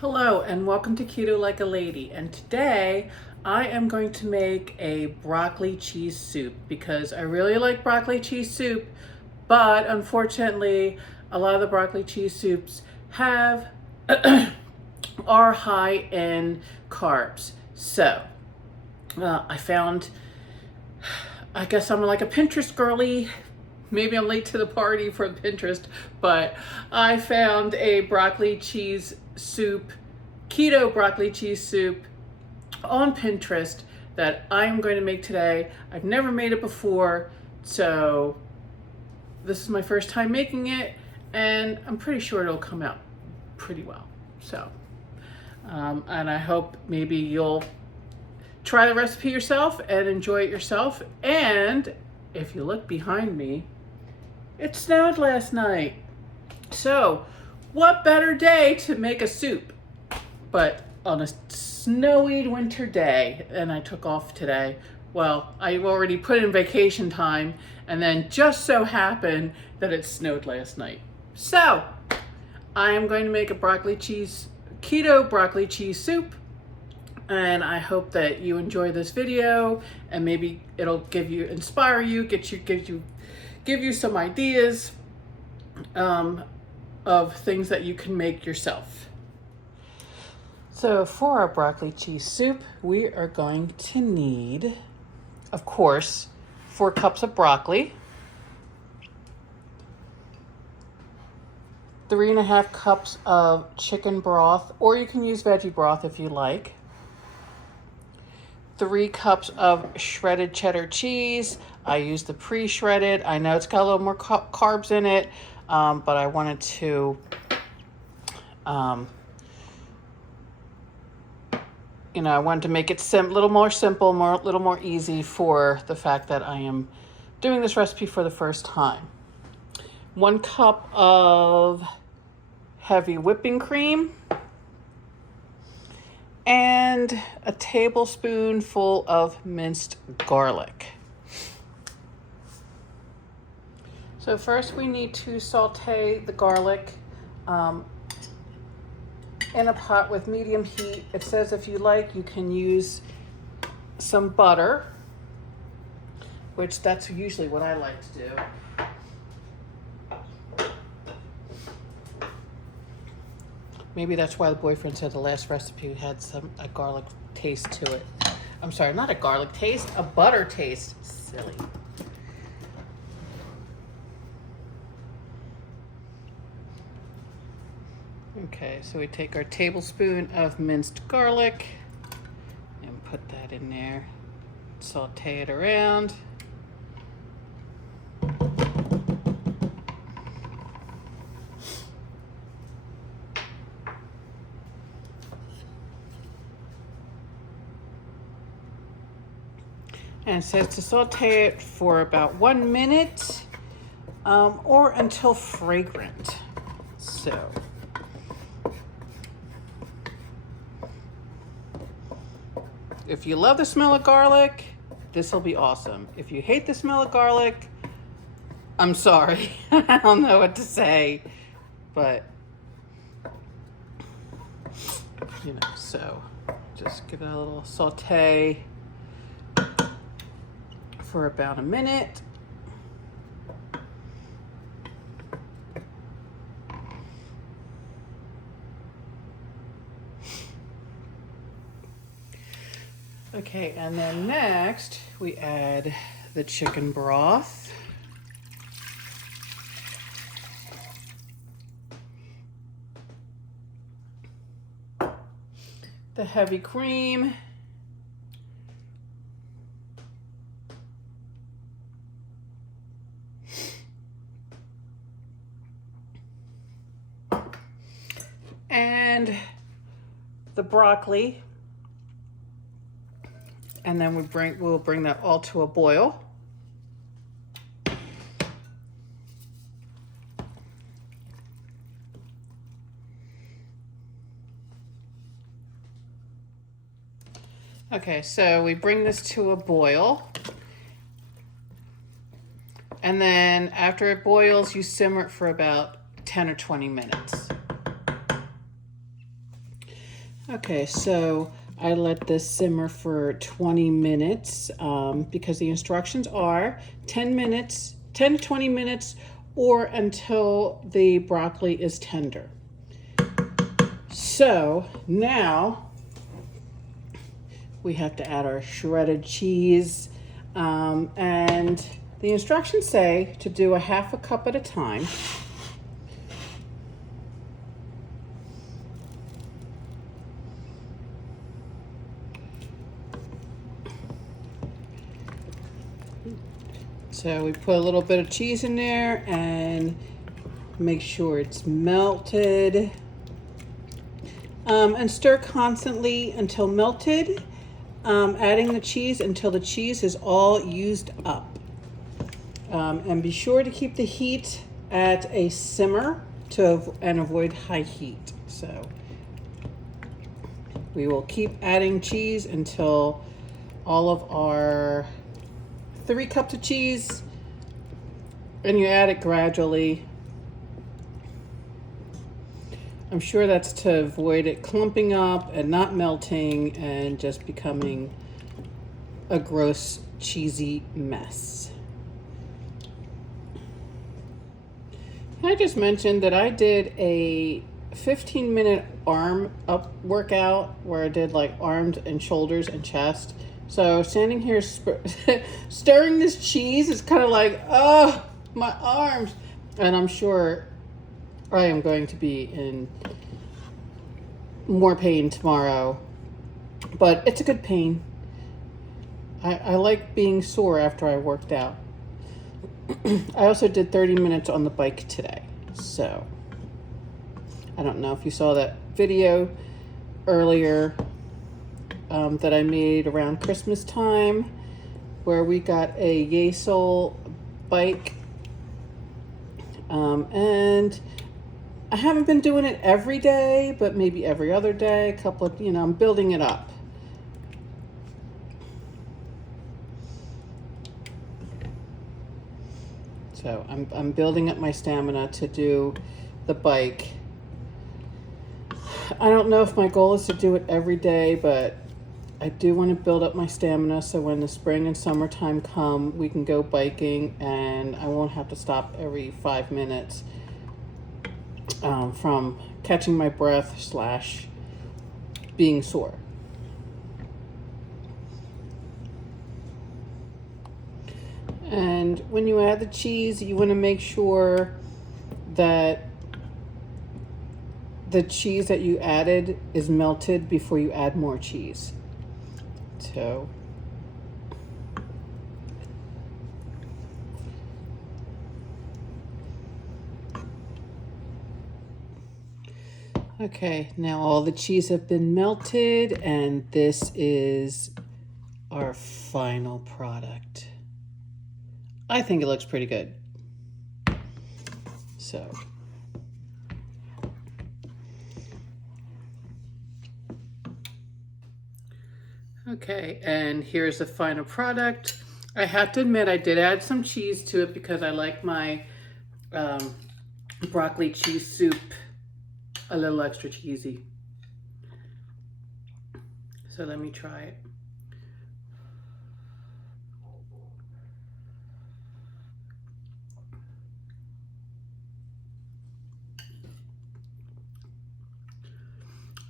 Hello and welcome to Keto Like a Lady, and today I am going to make a broccoli cheese soup because I really like broccoli cheese soup, but unfortunately a lot of the broccoli cheese soups have are high in carbs. So I found, I guess I'm like a Pinterest girly. Maybe I'm late to the party for Pinterest, but I found a broccoli cheese soup, keto broccoli cheese soup on Pinterest that I'm going to make today. I've never made it before, so this is my first time making it, and I'm pretty sure it'll come out pretty well. So, and I hope maybe you'll try the recipe yourself and enjoy it yourself. And if you look behind me, it snowed last night. So, what better day to make a soup but on a snowy winter day? And I took off today. Well, I already put in vacation time, and then just so happened that it snowed last night. So, I am going to make a keto broccoli cheese soup. And I hope that you enjoy this video, and maybe it'll inspire you, give you some ideas of things that you can make yourself. So for our broccoli cheese soup, we are going to need, of course, 4 cups of broccoli, 3.5 cups of chicken broth, or you can use veggie broth if you like, 3 cups of shredded cheddar cheese. I used the pre-shredded. I know it's got a little more carbs in it, but I wanted to, I wanted to make it a little more simple, a little more easy for the fact that I am doing this recipe for the first time. 1 cup of heavy whipping cream, and a tablespoonful of minced garlic. So first we need to saute the garlic in a pot with medium heat. It says if you like, you can use some butter, which that's usually what I like to do. Maybe that's why the boyfriend said the last recipe had a garlic taste to it. I'm sorry, not a garlic taste, a butter taste. Silly. Okay, so we take our tablespoon of minced garlic and put that in there. Saute it around. And it says to saute it for about 1 minute or until fragrant. So, if you love the smell of garlic, this will be awesome. If you hate the smell of garlic, I'm sorry. I don't know what to say, but so just give it a little saute for about a minute. Okay, and then next we add the chicken broth. The heavy cream. And the broccoli, and then we'll bring that all to a boil. Okay, so we bring this to a boil, and then after it boils, you simmer it for about 10 or 20 minutes. Okay, so I let this simmer for 20 minutes because the instructions are 10 minutes, 10 to 20 minutes, or until the broccoli is tender. So now we have to add our shredded cheese. And the instructions say to do a half a cup at a time. So we put a little bit of cheese in there and make sure it's melted. And stir constantly until melted, adding the cheese until the cheese is all used up. And be sure to keep the heat at a simmer and avoid high heat. So we will keep adding cheese until all of our 3 cups of cheese, and you add it gradually. I'm sure that's to avoid it clumping up and not melting and just becoming a gross, cheesy mess. I just mentioned that I did a 15-minute arm up workout where I did like arms and shoulders and chest. So standing here stirring this cheese is kind of like, oh, my arms. And I'm sure I am going to be in more pain tomorrow. But it's a good pain. I like being sore after I worked out. I also did 30 minutes on the bike today. So I don't know if you saw that video earlier that I made around Christmas time, where we got a Yasol bike, and I haven't been doing it every day, but maybe every other day, a couple of, I'm building it up. So I'm building up my stamina to do the bike. I don't know if my goal is to do it every day, but I do want to build up my stamina so when the spring and summertime come, we can go biking and I won't have to stop every 5 minutes from catching my breath / being sore. And when you add the cheese, you want to make sure that the cheese that you added is melted before you add more cheese. So okay, now all the cheese have been melted and this is our final product. I think it looks pretty good. So okay, and here's the final product. I have to admit I did add some cheese to it because I like my broccoli cheese soup a little extra cheesy. So let me try it.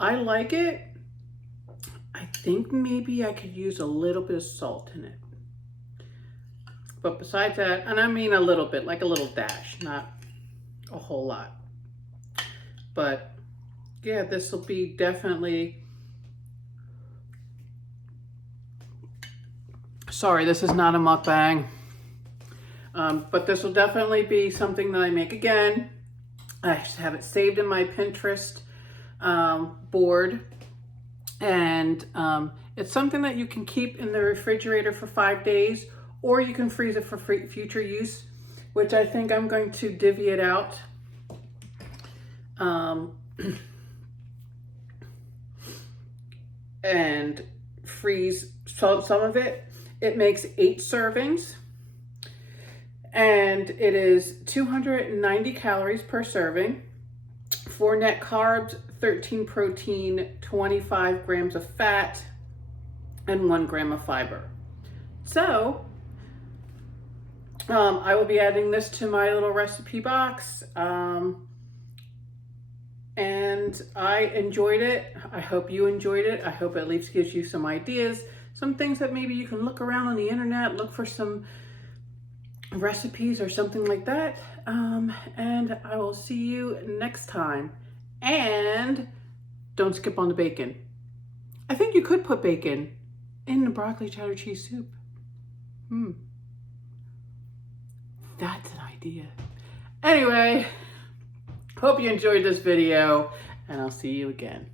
I like it. I think maybe I could use a little bit of salt in it. But besides that, and I mean a little bit, like a little dash, not a whole lot. But yeah, this will be definitely, sorry, this is not a mukbang. But this will definitely be something that I make again. I have it saved in my Pinterest board. And it's something that you can keep in the refrigerator for 5 days, or you can freeze it for future use, which I think I'm going to divvy it out. And freeze some of it. It makes 8 servings, and it is 290 calories per serving, 4 net carbs, 13 protein, 25 grams of fat, and 1 gram of fiber. So I will be adding this to my little recipe box. And I enjoyed it. I hope you enjoyed it. I hope it at least gives you some ideas, some things that maybe you can look around on the internet, look for some recipes or something like that. And I will see you next time. And don't skip on the bacon. I think you could put bacon in the broccoli cheddar cheese soup. That's an idea. Anyway, hope you enjoyed this video, and I'll see you again.